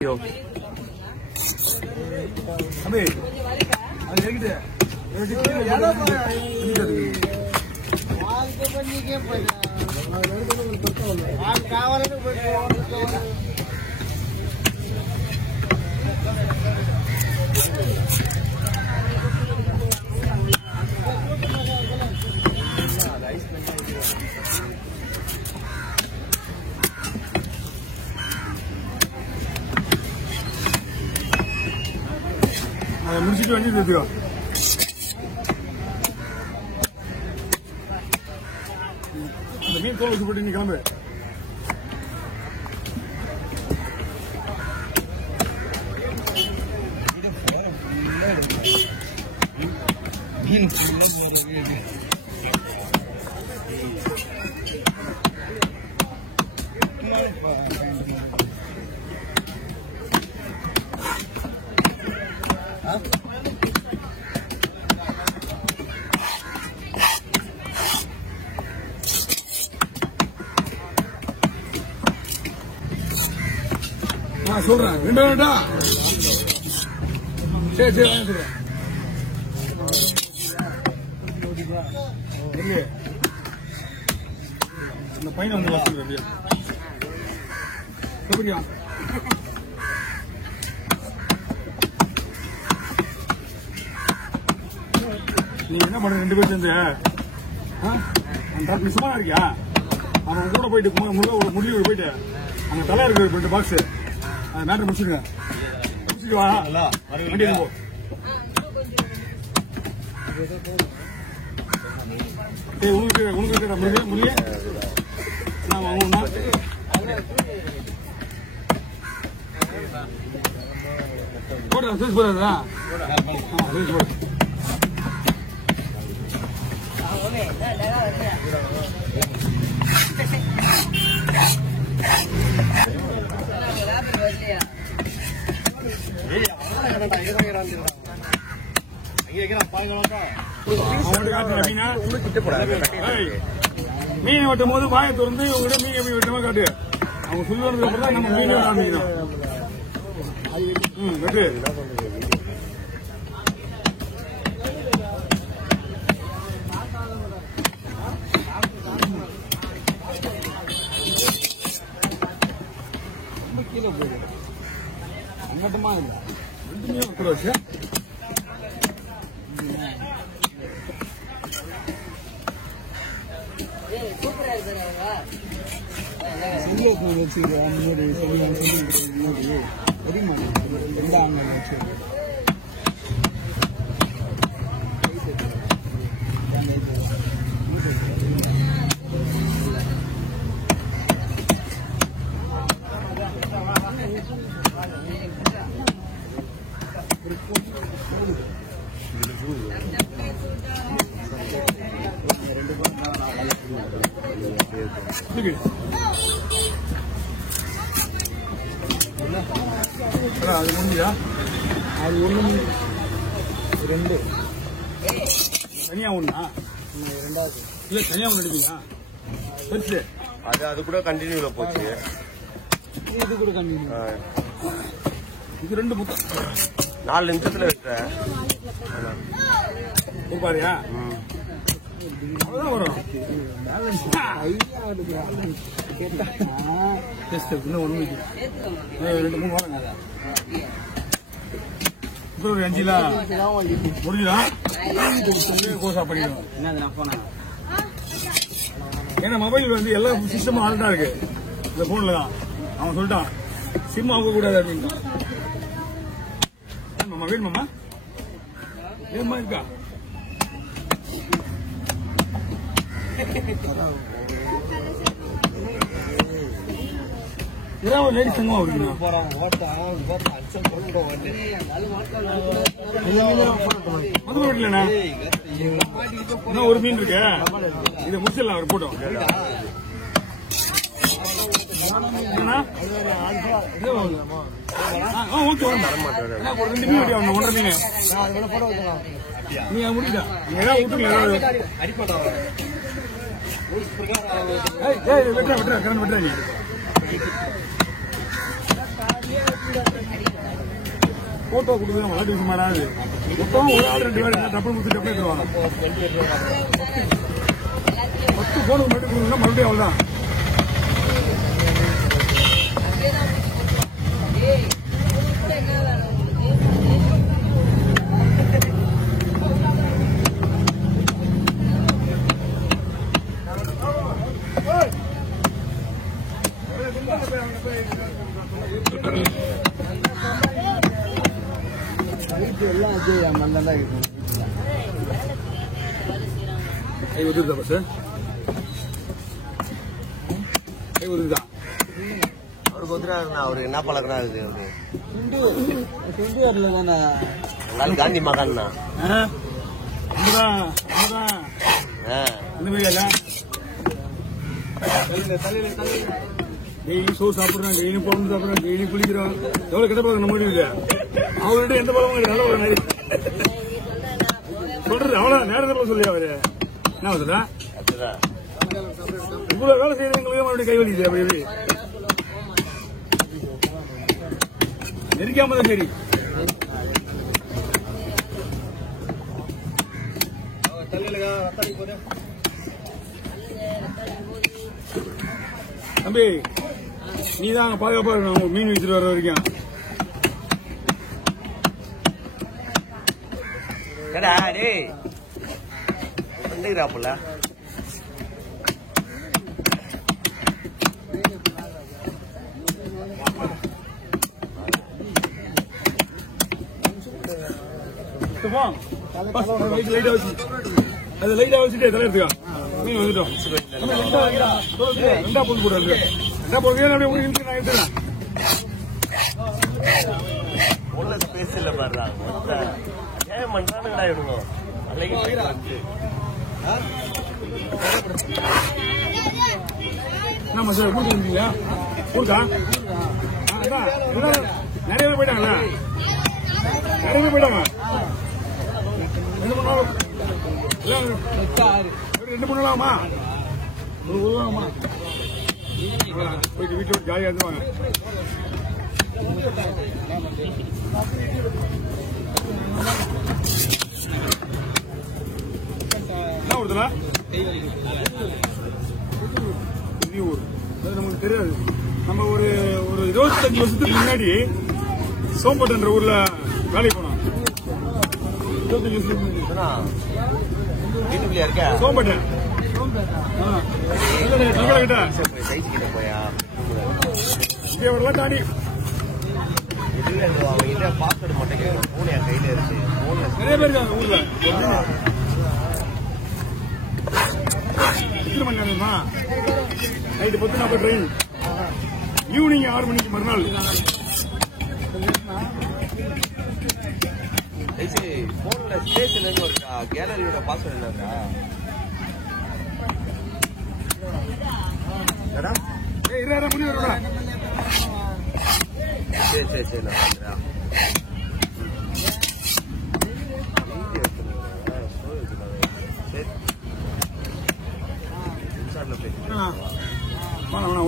Abe அது எங்கிட்ட வாழ்க்கை பண்ணிக்கே போய் காவலன்னு போய் முடிச்சுட்டு வந்து தெரிஞ்சுக்கோ. அந்த மீன் தோல் வச்சு போட்டு நீ கிளம்பு. சொல்றேன் ரெண்டா சரி சரி சொல்றேன். அந்த பையனை வந்து வசூல் அப்படியா எப்படியா நீ என்ன பண்ற ரெண்டு பேரும் சேர்ந்து டாக்டர் சும்மா இருக்கியா? அவன் கூட போயிட்டு முடிவு போயிட்டு அங்க தலை இருக்கு 2 பாக்ஸ் மேட்ரு முடிச்சுடுங்க. முடிச்சுட்டு வா வண்டி போ. உனக்கு முடிய நான் வாங்கணும்னா போடுறா சூஸ் போடுறதா சூஸ் போடு. மீனை வெட்டும் போது வாயை திறந்து உங்ககிட்ட மீன் எப்படி வெட்டமா காட்டு. அவங்க சொல்லுவதுக்கு அப்புறம் தான் நம்ம மீன் ஆரம்பிக்கணும். வெட்டு ரொம்ப கீழே போயிடு. அங்கட்டமா இல்லை ரெண்டுமே கூட வச்சு வச்சுக்கிறேன். முன்னாடி முன்னாடி அதிகமா 2 ஆங்கில வச்சுருக்கேன். அது முடிஞ்சா அது 1 2 தனியா ஒண்ணா 2வது இல்ல தனியா ஒண்ணு எடுப்பீங்க பெருசு அது கூட கண்டினியூல போச்சு. இது கூட கண்டினியூ இது 2 மொத்தம் 4 நிமிஷத்துல வெட்டேன் பாரியா அவ்வளவுதான் வரும். இன்னும் 1 2 3 வாங்க இப்போ ஒரு 5 முடிஞ்சா கோசா பண்ணிடுவோம். ஏன்னா மொபைல் வந்து எல்லா சிஸ்டமும் ஆள் தான் இருக்கு இந்த போன்ல தான். அவன் சொல்லிட்டான் சிம் ஆக கூடாது அப்படின்னு. மாமா வேணுமாமா ஏமா இருக்கா ஒரு லேடி சங்கமா இல்லண்ணா இன்னும் ஒரு மீன் இருக்கு. இதை முடிச்சிடலாம் ஒரு போட்டோம். ஓகே ஒரு 2 மீன் வெட்டி 1.5 மீன் நீங்க முடிச்சா ஏதாவது விட்டுருங்க. வெட்டுறா கரண்ட் வெட்டுறா நீ போட்டோ கொடுத்து விளையாட்டு விஷயம் மாறாது. மொத்தம் ஒரு ஆள் 2 பேர் டப்பு முடிச்சு டப்பு எடுத்துருவாங்க. 10 போனுக்கு மட்டும் கொடுக்கணும்னா மறுபடியும் அவ்வளவுதான். அவருக்கு வந்துடுறாருண்ணா. அவரு என்ன பழக்கம் இருக்குது? அவரு காந்தி மகான்னா டெய்லி சோ சாப்பிடுறான், டெய்லி பழம் சாப்பிடுறான், டெய்லி குளிக்கிறான். எவ்வளவு கெட்ட பழக்கம் நம்ம இருக்கு. அவர்கிட்ட எந்த பழமும் நல்ல ஒரு மாதிரி சொல்றது அவ்வளவு நேரத்தை சொல்லி அவரு என்ன சொல்ல இவ்வளவு வேலை செய்யறவங்களுக்கு மறுபடியும் கைவலிக்குது. அப்படி எப்படி நெருக்காம தான் சரி. தம்பி நீதான் அங்க பாதுகாப்பா இருக்கணும் மீன் வச்சுட்டு வர வரைக்கும். வந்துக்கிறாப்புல லைட்டா வச்சு அது லைட்டா வச்சுட்டு தலை எடுத்துக்கா மீன் வந்துட்டோம். 2 பொண்ணு போடுறாங்க. 2 பொண்ணு அப்படியே நான் எடுத்துக்கலாம். உள்ள ஸ்பேஸ் இல்ல பாடுறாங்க. ஏன் பண்றானுங்கடா இவனுங்க? ஆமா சார் கொடுத்துருக்கீங்களா? கொடுத்தா நிறைய பேர் போயிட்டாங்களா? நிறைய பேர் போயிட்டாங்க. 2 மூணு நாளாமா போயிட்டு வீட்டுல ஜாலியா இருந்துவாங்க. என்ன கொடுத்தா ஊர் அது நமக்கு தெரியாது. நம்ம ஒரு 25 வருஷத்துக்கு முன்னாடி சோம்பட்டுன்ற ஊர்ல வேலைக்கு போனோம். 25 வருஷத்துக்கு சோம்பட்டு கிட்ட போயா தாண்டி பாஸ்வேர்டு மட்டும் கேட்கணும். போன் என் கையில இருக்கு. நிறைய பேர் இருக்காங்க ஊர்ல. எத்தனை மணி நேரமா? Night 10:40 train. ஈவினிங் 6 மணிக்கு மறுநாள். போன்ல ஸ்டேஷன் இருக்கா? கேலரியோட பாஸ்வேர்டு என்னக்கா? சரி சரி நான் பாக்குறேன்.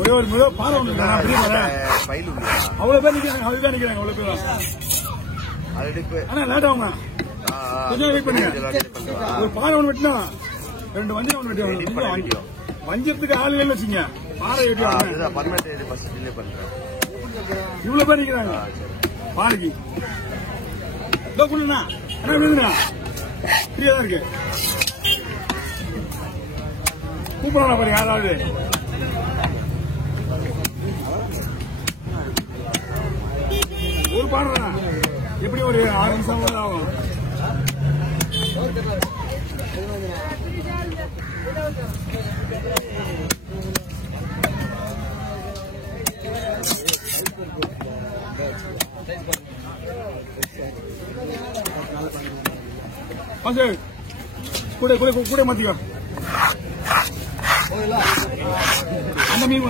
ஒரே ஒரு பாறை ஒன்று அவ்வளவு பேர் நிக்கிறாங்க. அவ்வளவுதான் நிக்கிறாங்க. அவ்வளவு பேர் ஆனா லேட் ஆகுங்க. கொஞ்சம் வெயிட் பண்ணுங்க. ஒரு பாறை ஒன்று வெட்டினா 2 வஞ்சிரம் ஒன்று வெட்டி வஞ்சத்துக்கு ஆள் இல்லைன்னு வச்சுங்க. பாறை வெட்டி இவ்வளவு பேர் நிக்கிறாங்க பாறைக்கு. கொடுண்ணா ஃப்ரீயா தான் இருக்கு. கூப்பிடலாம் பாரு யாராவது. ஒரு பாடுறா எப்படி ஒரு 6 நிமிஷம் ஆகும். கூட கூட கூட மாத்திக்கோ. அந்த மீன்